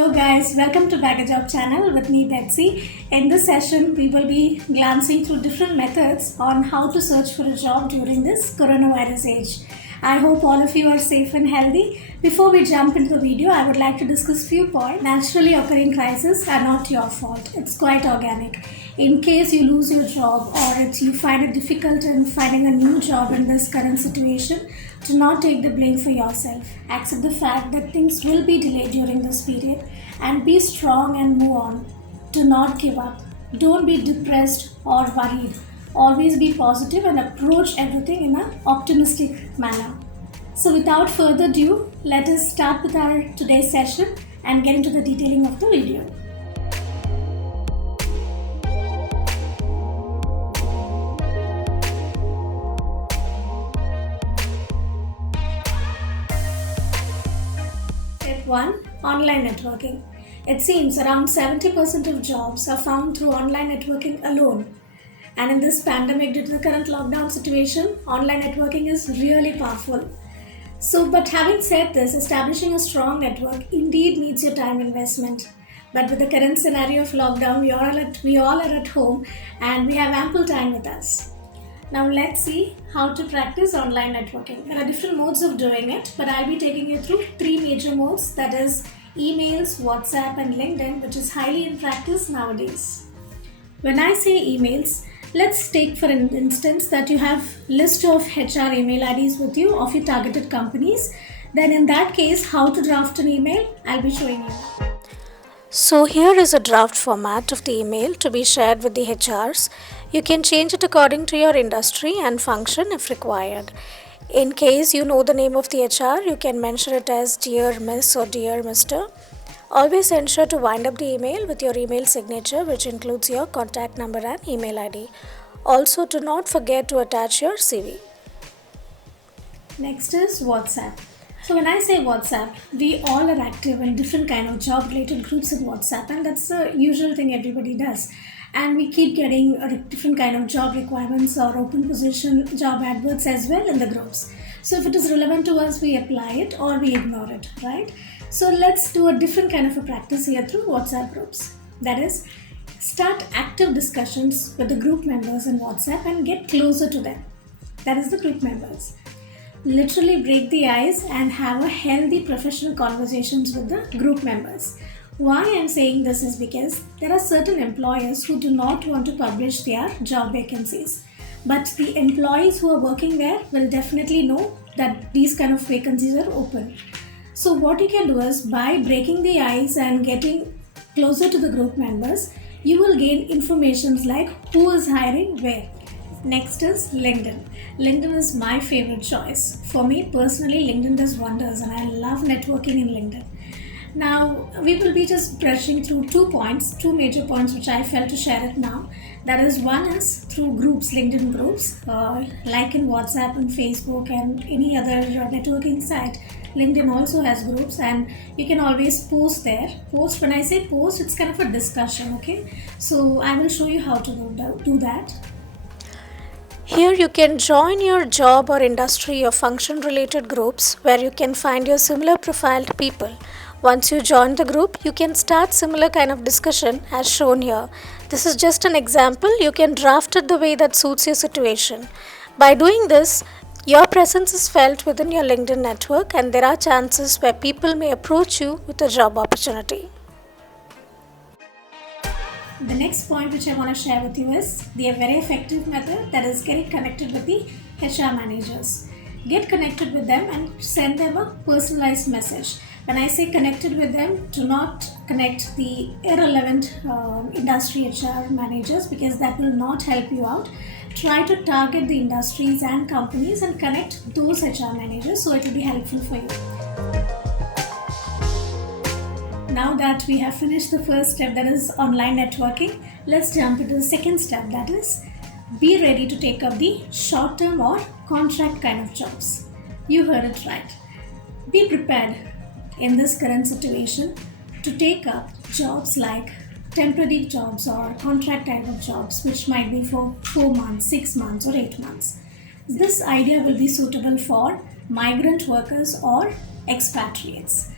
Hello guys, welcome to Bag a Job channel with me Betsy. In this session, we will be glancing through different methods on how to search for a job during this coronavirus age. I hope all of you are safe and healthy. Before we jump into the video, I would like to discuss few points. Naturally occurring crises are not your fault. It's quite organic. In case you lose your job or you find it difficult in finding a new job in this current situation, do not take the blame for yourself. Accept the fact that things will be delayed during this period and be strong and move on. Do not give up. Don't be depressed or worried. Always be positive and approach everything in an optimistic manner. So without further ado, let us start with our today's session and get into the detailing of the video. Step 1. Online networking. It seems around 70% of jobs are found through online networking alone. And in this pandemic, due to the current lockdown situation, online networking is really powerful. But having said this, establishing a strong network indeed needs your time investment. But with the current scenario of lockdown, we all are at home and we have ample time with us. Now let's see how to practice online networking. There are different modes of doing it, but I'll be taking you through three major modes, that is emails, WhatsApp and LinkedIn, which is highly in practice nowadays. When I say emails, let's take for an instance that you have list of HR email IDs with you of your targeted companies. Then in that case, how to draft an email, I'll be showing you. So here is a draft format of the email to be shared with the HRs. You can change it according to your industry and function if required. In case you know the name of the HR, you can mention it as Dear Miss or Dear Mr. Always ensure to wind up the email with your email signature, which includes your contact number and email ID. Also, do not forget to attach your CV. Next is WhatsApp. So when I say WhatsApp, we all are active in different kind of job related groups in WhatsApp, and that's the usual thing everybody does. And we keep getting different kind of job requirements or open position job adverts as well in the groups. So if it is relevant to us, we apply it or we ignore it, right? So let's do a different kind of a practice here through WhatsApp groups. That is, start active discussions with the group members in WhatsApp and get closer to them. That is the group members. Literally break the ice and have a healthy professional conversations with the group members. Why I'm saying this is because there are certain employers who do not want to publish their job vacancies. But the employees who are working there will definitely know that these kind of vacancies are open. So what you can do is, by breaking the ice and getting closer to the group members, you will gain informations like who is hiring where. Next is LinkedIn. LinkedIn is my favorite choice. For me personally, LinkedIn does wonders and I love networking in LinkedIn. Now, we will be just brushing through two major points which I felt to share it now. That is, one is through groups, LinkedIn groups, like in WhatsApp and Facebook and any other networking site. LinkedIn also has groups and you can always post there. Post, when I say post, it's kind of a discussion, okay? So I will show you how to do that. Here you can join your job or industry or function related groups where you can find your similar profiled people. Once you join the group, you can start similar kind of discussion as shown here. This is just an example. You can draft it the way that suits your situation. By doing this, your presence is felt within your LinkedIn network and there are chances where people may approach you with a job opportunity. The next point which I want to share with you is the very effective method, that is getting connected with the HR managers. Get connected with them and send them a personalized message. When I say connected with them, do not connect the irrelevant industry HR managers because that will not help you out. Try to target the industries and companies and connect those HR managers so it will be helpful for you. Now that we have finished the first step, that is online networking, let's jump into the second step, that is be ready to take up the short-term or contract kind of jobs. You heard it right. Be prepared in this current situation to take up jobs like temporary jobs or contract type of jobs, which might be for 4 months, 6 months or 8 months. This idea will be suitable for migrant workers or expatriates.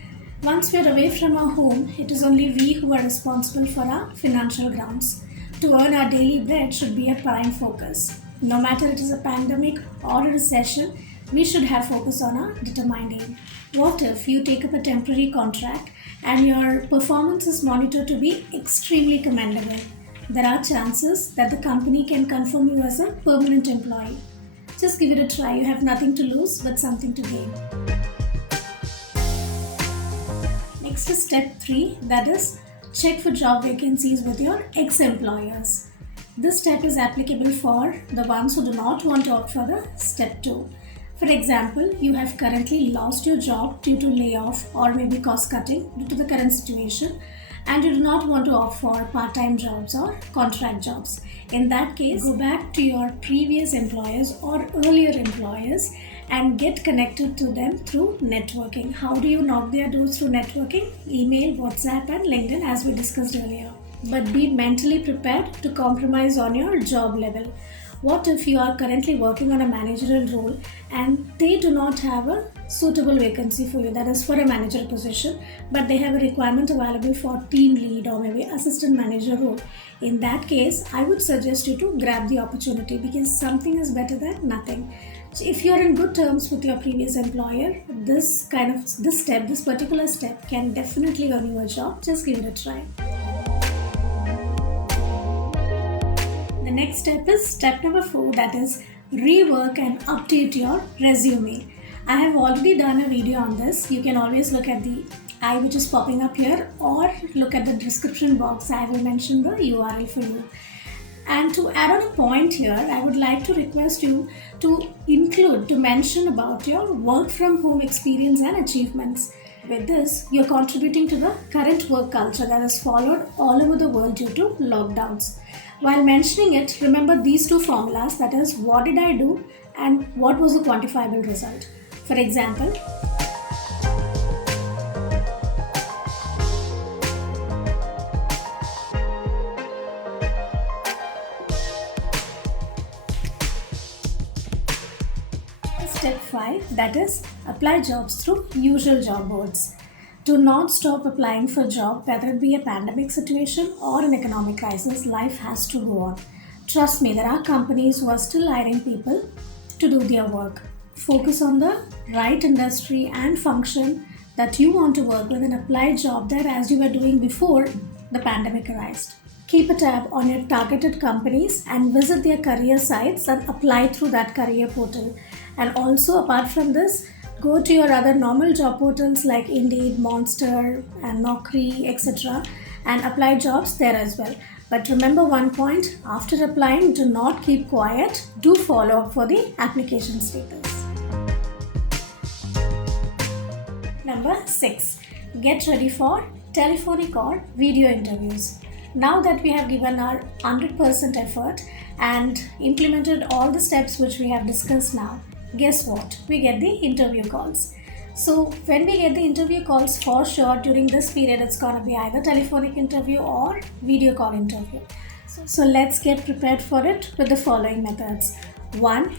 Once we are away from our home, it is only we who are responsible for our financial grounds. To earn our daily bread should be a prime focus. No matter it is a pandemic or a recession, we should have focus on our determined aim. What if you take up a temporary contract and your performance is monitored to be extremely commendable? There are chances that the company can confirm you as a permanent employee. Just give it a try. You have nothing to lose but something to gain. Next is step 3, that is check for job vacancies with your ex-employers. This step is applicable for the ones who do not want to opt for the step 2. For example, you have currently lost your job due to layoff or maybe cost cutting due to the current situation, and you do not want to opt for part-time jobs or contract jobs. In that case, go back to your previous employers or earlier employers and get connected to them through networking. How do you knock their doors through networking? Email, WhatsApp and LinkedIn, as we discussed earlier. But be mentally prepared to compromise on your job level. What if you are currently working on a managerial role and they do not have a suitable vacancy for you, that is for a manager position, but they have a requirement available for team lead or maybe assistant manager role? In that case, I would suggest you to grab the opportunity, because something is better than nothing. So if you are in good terms with your previous employer, this particular step can definitely earn you a job. Just give it a try. The next step is step number 4, that is rework and update your resume. I have already done a video on this. You can always look at the I which is popping up here, or look at the description box. I will mention the URL for you. And to add on a point here, I would like to request you to mention about your work from home experience and achievements. With this, you're contributing to the current work culture that has followed all over the world due to lockdowns. While mentioning it, remember these two formulas, that is, what did I do and what was the quantifiable result. For example, step 5, that is apply jobs through usual job boards. Do not stop applying for a job, whether it be a pandemic situation or an economic crisis. Life has to go on. Trust me, there are companies who are still hiring people to do their work. Focus on the right industry and function that you want to work with and apply a job there as you were doing before the pandemic arose. Keep a tab on your targeted companies and visit their career sites and apply through that career portal. And also, apart from this, go to your other normal job portals like Indeed, Monster and Naukri, etc. and apply jobs there as well. But remember one point, after applying, do not keep quiet. Do follow up for the application status. Number 6. Get ready for telephonic or video interviews. Now that we have given our 100% effort and implemented all the steps which we have discussed now, guess what? We get the interview calls. So when we get the interview calls, for sure during this period it's going to be either telephonic interview or video call interview. So let's get prepared for it with the following methods. 1.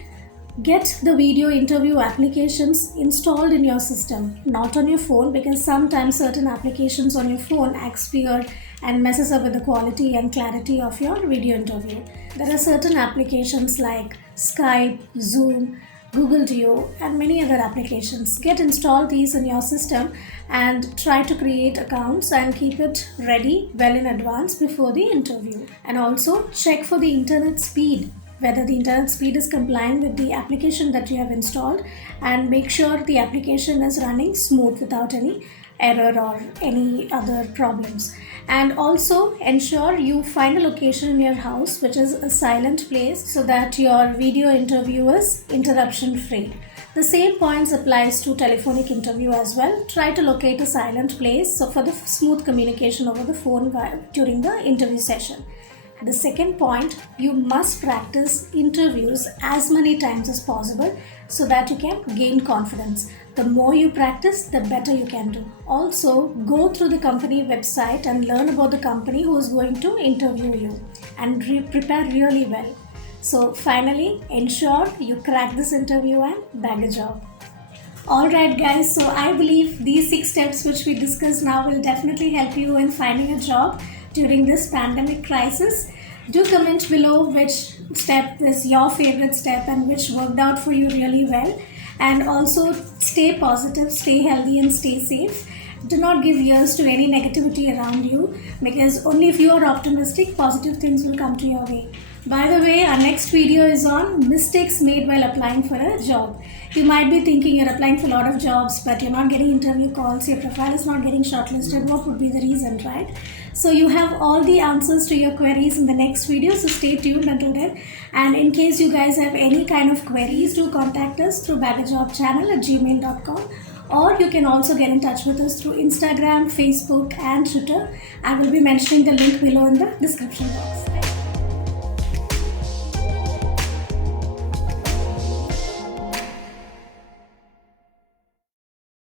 Get the video interview applications installed in your system, not on your phone, because sometimes certain applications on your phone expire and messes up with the quality and clarity of your video interview. There are certain applications like Skype, Zoom, Google Duo and many other applications. Get installed these in your system and try to create accounts and keep it ready well in advance before the interview. And also check for the internet speed, whether the internet speed is complying with the application that you have installed, and make sure the application is running smooth without any error or any other problems. And also ensure you find a location in your house which is a silent place so that your video interview is interruption free. The same points applies to telephonic interview as well. Try to locate a silent place so for the smooth communication over the phone during the interview session. The second point, you must practice interviews as many times as possible so that you can gain confidence. The more you practice, the better you can do. Also, go through the company website and learn about the company who is going to interview you and prepare really well. So finally, ensure you crack this interview and bag a job. Alright, guys, so I believe these 6 steps which we discussed now will definitely help you in finding a job during this pandemic crisis. Do comment below which step is your favorite step and which worked out for you really well. And also stay positive, stay healthy, and stay safe. Do not give ears to any negativity around you, because only if you are optimistic, positive things will come to your way. By the way, our next video is on mistakes made while applying for a job. You might be thinking you're applying for a lot of jobs, but you're not getting interview calls, your profile is not getting shortlisted. What would be the reason, right? So you have all the answers to your queries in the next video, so stay tuned until then. And in case you guys have any kind of queries, do contact us through bagajobchannel@gmail.com, or you can also get in touch with us through Instagram, Facebook, and Twitter. I will be mentioning the link below in the description box.